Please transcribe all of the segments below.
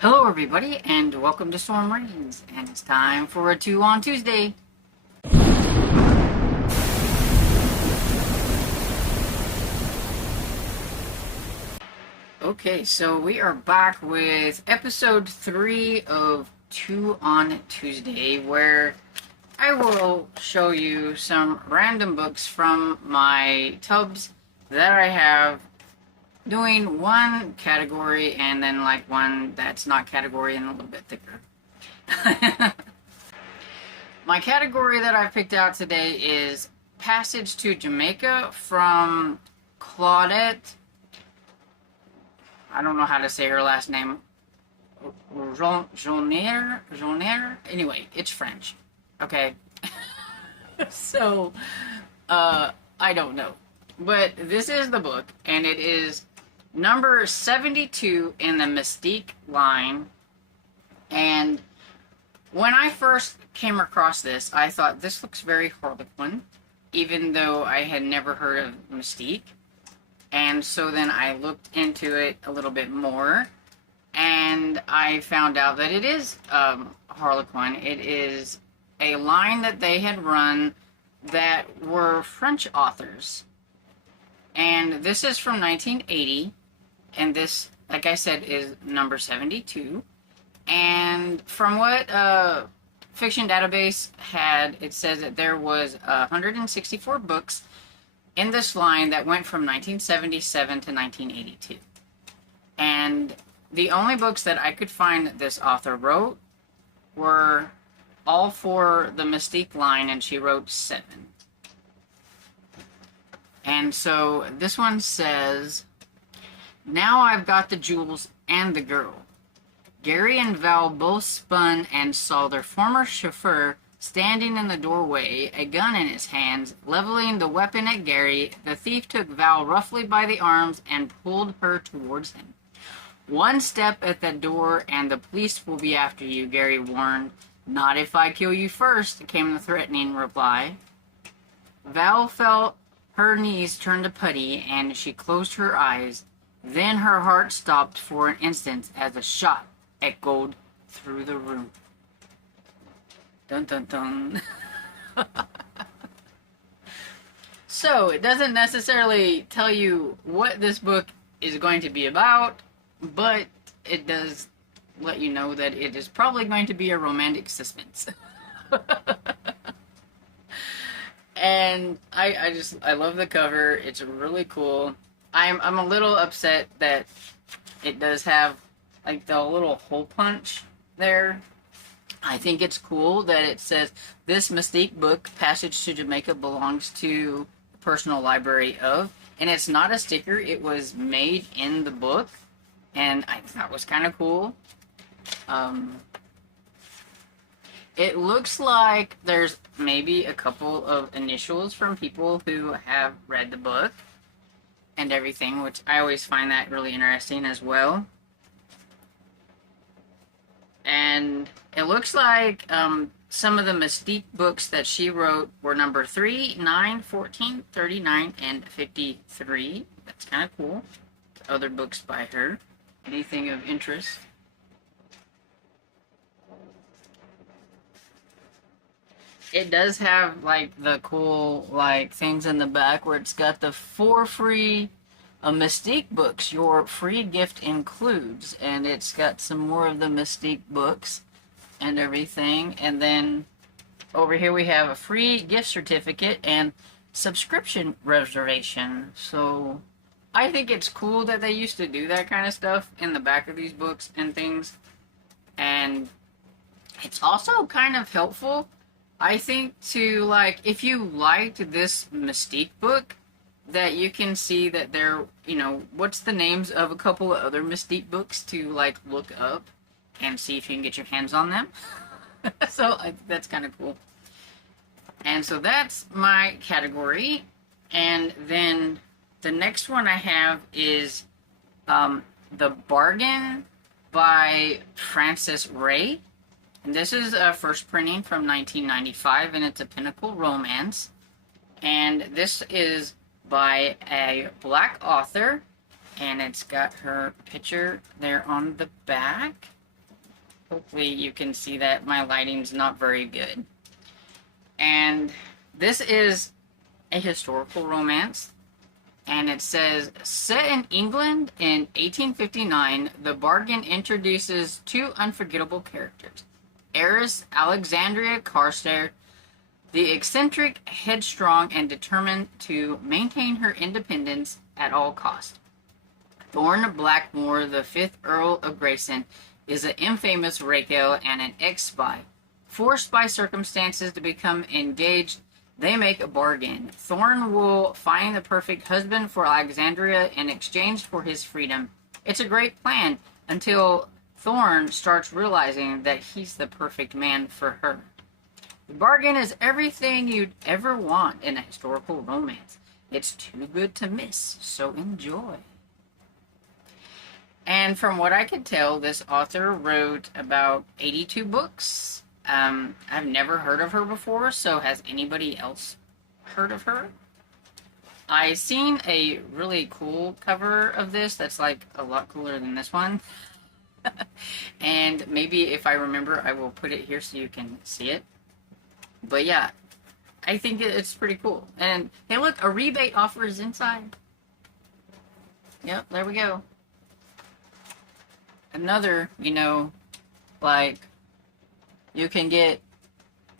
Hello, everybody, and welcome to Storm Reigns. And it's time for a 2 on Tuesday. Okay, so we are back with episode 3 of 2 on Tuesday, where I will show you some random books from my tubs that I have, doing one category and then like one that's not category and a little bit thicker. My category that I picked out today is Passage to Jamaica from Claudette. I don't know how to say her last name. Jonier? Anyway, it's French. Okay. So, I don't know. But this is the book, and it is number 72 in the Mystique line. And when I first came across this, I thought this looks very Harlequin, even though I had never heard of Mystique. And so then I looked into it a little bit more, and I found out that it is Harlequin. It is a line that they had run that were French authors. And this is from 1980, and this, like I said, is number 72. And from what Fiction Database had, it says that there was 164 books in this line that went from 1977 to 1982. And the only books that I could find that this author wrote were all for the Mystique line, and she wrote 7. And so this one says, "Now I've got the jewels and the girl." Gary and Val both spun and saw their former chauffeur standing in the doorway, a gun in his hands. Leveling the weapon at Gary, the thief took Val roughly by the arms and pulled her towards him. "One step at that door and the police will be after you," Gary warned. "Not if I kill you first," came the threatening reply. Val felt her knees turn to putty and she closed her eyes. Then her heart stopped for an instant as a shot echoed through the room. Dun dun dun. So, it doesn't necessarily tell you what this book is going to be about, but it does let you know that it is probably going to be a romantic suspense. And I love the cover. It's really cool. I'm a little upset that it does have like the little hole punch there. I think it's cool that it says this Mystique book, Passage to Jamaica, belongs to the personal library of, and it's not a sticker. It was made in the book, and I thought it was kind of cool. It looks like there's maybe a couple of initials from people who have read the book and everything, which I always find that really interesting as well. And it looks like some of the Mystique books that she wrote were number 3, 9, 14, 39, and 53. That's kind of cool. Other books by her. Anything of interest? It does have like the cool like things in the back where it's got the 4 free Mystique books your free gift includes, and it's got some more of the Mystique books and everything. And then over here we have a free gift certificate and subscription reservation. So I think it's cool that they used to do that kind of stuff in the back of these books and things. And it's also kind of helpful, I think, to like, if you liked this Mystique book, that you can see that there, what's the names of a couple of other Mystique books to like look up and see if you can get your hands on them. So that's kind of cool. And so that's my category. And then the next one I have is The Bargain by Frances Ray. And this is a first printing from 1995, and it's a pinnacle romance. And this is by a black author, and it's got her picture there on the back. Hopefully you can see that my lighting's not very good. And this is a historical romance. And it says, set in England in 1859, The Bargain introduces two unforgettable characters. Heiress Alexandria Carstairs, the eccentric, headstrong, and determined to maintain her independence at all cost. Thorne Blackmore, the 5th Earl of Grayson, is an infamous rake-ale and an ex-spy. Forced by circumstances to become engaged, they make a bargain. Thorne will find the perfect husband for Alexandria in exchange for his freedom. It's a great plan until Thorne starts realizing that he's the perfect man for her. The bargain is everything you'd ever want in a historical romance. It's too good to miss, so enjoy. And from what I could tell, this author wrote about 82 books. I've never heard of her before, so has anybody else heard of her? I seen a really cool cover of this that's like a lot cooler than this one. And maybe if I remember, I will put it here so you can see it. But yeah, I think it's pretty cool. And hey, look, a rebate offer is inside. Yep, there we go. Another, you know, like, you can get,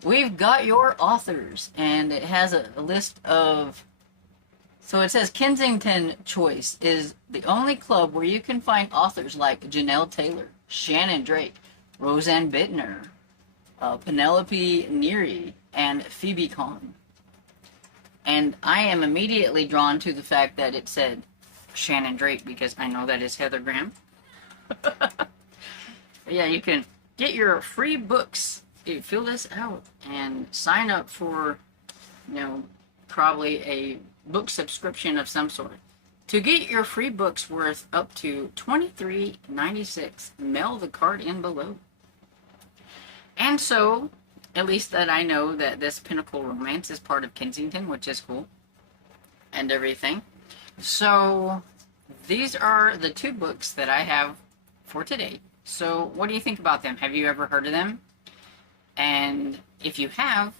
we've got your authors, and it has a list of, so it says Kensington Choice is the only club where you can find authors like Janelle Taylor, Shannon Drake, Roseanne Bittner, Penelope Neary, and Phoebe Kahn. And I am immediately drawn to the fact that it said Shannon Drake, because I know that is Heather Graham. Yeah, you can get your free books. You fill this out and sign up for, you know, probably a book subscription of some sort. To get your free books worth up to $23.96, mail the card in below. And so, at least that I know that this Pinnacle Romance is part of Kensington, which is cool. And everything. So, these are the two books that I have for today. So, what do you think about them? Have you ever heard of them? And if you have,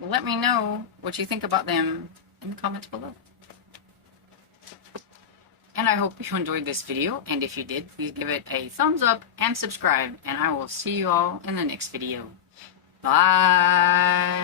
let me know what you think about them in the comments below. And I hope you enjoyed this video, and if you did, please give it a thumbs up and subscribe, and I will see you all in the next video. Bye!